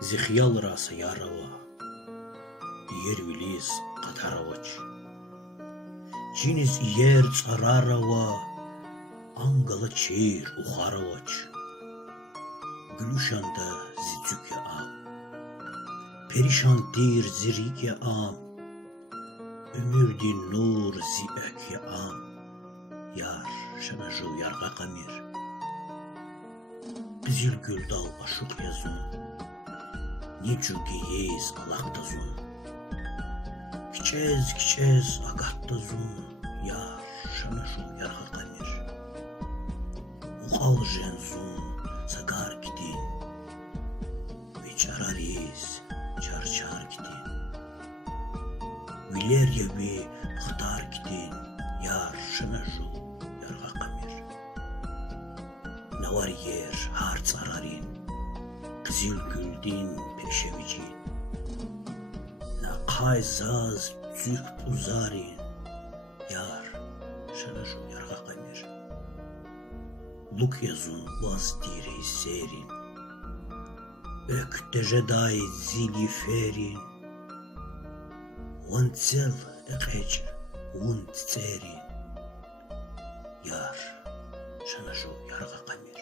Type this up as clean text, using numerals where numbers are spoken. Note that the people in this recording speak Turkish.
Зихиял раса ярова, ервилис катаровач. Чинис ер царарова, ангала чейр ухаровач. Gülüşanda zicüke am, perişan dir zirike am, ömürdi nur zieke am, yar şanaju yarga kamir. Kızıl gül dal aşık yazun, niçüke yeyiz alakta zun. Kiçez agatta zun, yar şanaju yarga kamir. Uqal jenzun, sakar gidin, beçarariz, çar gidin. Vilerya be xtar gidin, yar şanaju yarga kamir. Navar yer har tsararin, kızıl güldin peşevicin. Na qayzaz züht uzarin, yar şanaju yarga kamir. Luk yazun baz direy serin, ökteje day zili ferin, vantsel eqece unt tserin, yar şanaju yarga kamir.